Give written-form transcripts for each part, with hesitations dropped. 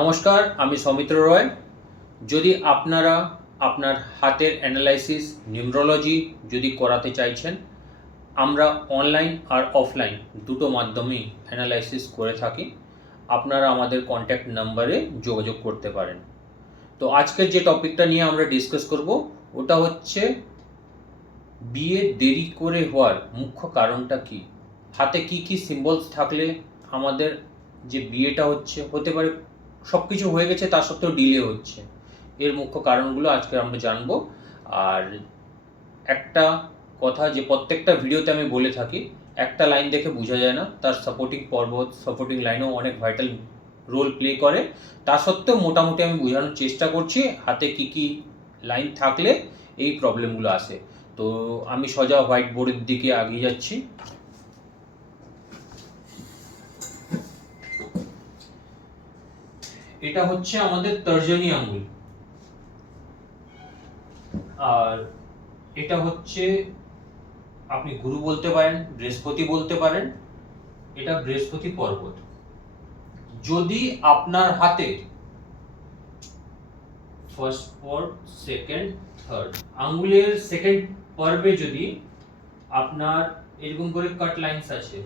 নমস্কার, আমি সৌমিত্র রয়। যদি আপনারা আপনার হাতের অ্যানালাইসিস নিউমরোলজি যদি করাতে চাইছেন, আমরা অনলাইন আর অফলাইন দুটো মাধ্যমেই অ্যানালাইসিস করে থাকি। আপনারা আমাদের কন্ট্যাক্ট নাম্বারে যোগাযোগ করতে পারেন। তো আজকের যে টপিকটা নিয়ে আমরা ডিসকাস করব ওটা হচ্ছে বিয়ে দেরি করে হওয়ার মুখ্য কারণটা কি। হাতে কি কি সিম্বলস থাকলে আমাদের যে বিয়েটা হতে পারে সব কিছু হয়ে গেছে তা সত্ত্বেও ডিলে হচ্ছে, এর মুখ্য কারণগুলো আজকে আমরা জানবো। আর একটা কথা যে প্রত্যেকটা ভিডিওতে আমি বলে থাকি, একটা লাইন দেখে বোঝা যায় না, তার সাপোর্টিং লাইনও অনেক ভাইটাল রোল প্লে করে। তা সত্ত্বেও মোটামুটি আমি বোঝানোর চেষ্টা করছি হাতে কি কি লাইন থাকলে এই প্রবলেমগুলো আসে। তো আমি সোজা হোয়াইট বোর্ডের দিকে এগিয়ে যাচ্ছি। এটা হচ্ছে আমাদের তর্জনী আঙ্গুল, আর এটা হচ্ছে আপনি গুরু বলতে পারেন, বৃহস্পতি বলতে পারেন। এটা বৃহস্পতি পর্বত। যদি আপনার হাতে ফার্স্ট পর্ব, সেকেন্ড, থার্ড আঙ্গুলের সেকেন্ড পর্বে যদি আপনার এরকম করে কাট লাইনস আছে,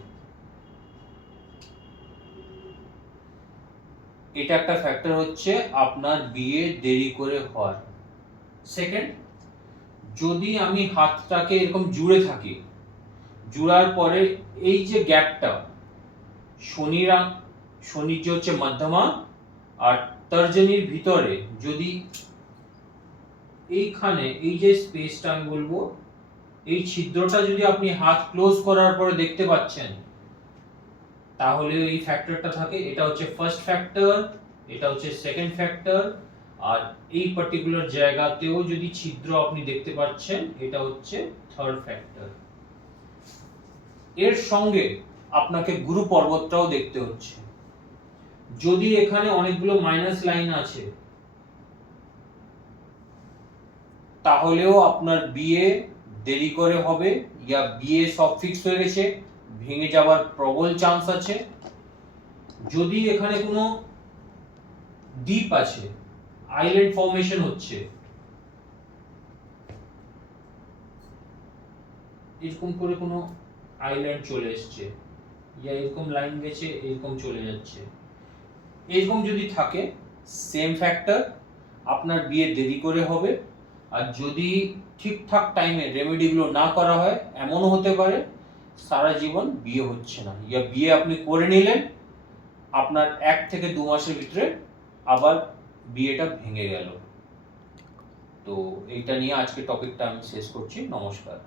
এটা একটা ফ্যাক্টর হচ্ছে আপনার বিয়ে দেরি করে হওয়ার। সেকেন্ড, যদি আমি হাতটাকে এরকম জুড়ে থাকি, জুড়ার পরে এই যে গ্যাপটা, শনির যে হচ্ছে মধ্যমা আর তর্জনীর ভিতরে যদি এইখানে এই যে স্পেসটা আমি বলবো, এই ছিদ্রটা যদি আপনি হাত ক্লোজ করার পরে দেখতে পাচ্ছেন, তাহলে এই ফ্যাক্টরটা থাকে। এটা হচ্ছে ফার্স্ট ফ্যাক্টর, এটা হচ্ছে সেকেন্ড ফ্যাক্টর, আর এই পার্টিকুলার জায়গাতেও যদি ছিদ্র আপনি দেখতে পাচ্ছেন, এটা হচ্ছে থার্ড ফ্যাক্টর। এর সঙ্গে আপনাকে গুরু পর্বতটাও দেখতে হচ্ছে। যদি এখানে অনেকগুলো মাইনাস লাইন আছে, তাহলেও আপনার বিয়ে দেরি করে হবে, ইয়া বিয়ে সব ফিক্স হয়ে গেছে, ভেঙে যাওয়ার প্রবল চান্স আছে। যদি এখানে কোনো দ্বীপ আছে, আইল্যান্ড ফর্মেশন হচ্ছে, এরকম করে কোনো আইল্যান্ড চলে এসছে, ইয়া এরকম লাইন গেছে, এরকম চলে যাচ্ছে, এরকম যদি থাকে, সেম ফ্যাক্টর, আপনার বিয়ে দেরি করে হবে। আর যদি ঠিকঠাক টাইমে রেমেডিগুলো না করা হয়, এমনও হতে পারে সারা জীবন বিয়ে হচ্ছে না, ইয়া বিয়ে আপনি করে নিলেন, আপনার 1 থেকে 2 মাসের ভিতরে আবার বিয়েটা ভেঙে গেল। তো এইটা নিয়ে আজকে টপিকটা আমি শেষ করছি। নমস্কার।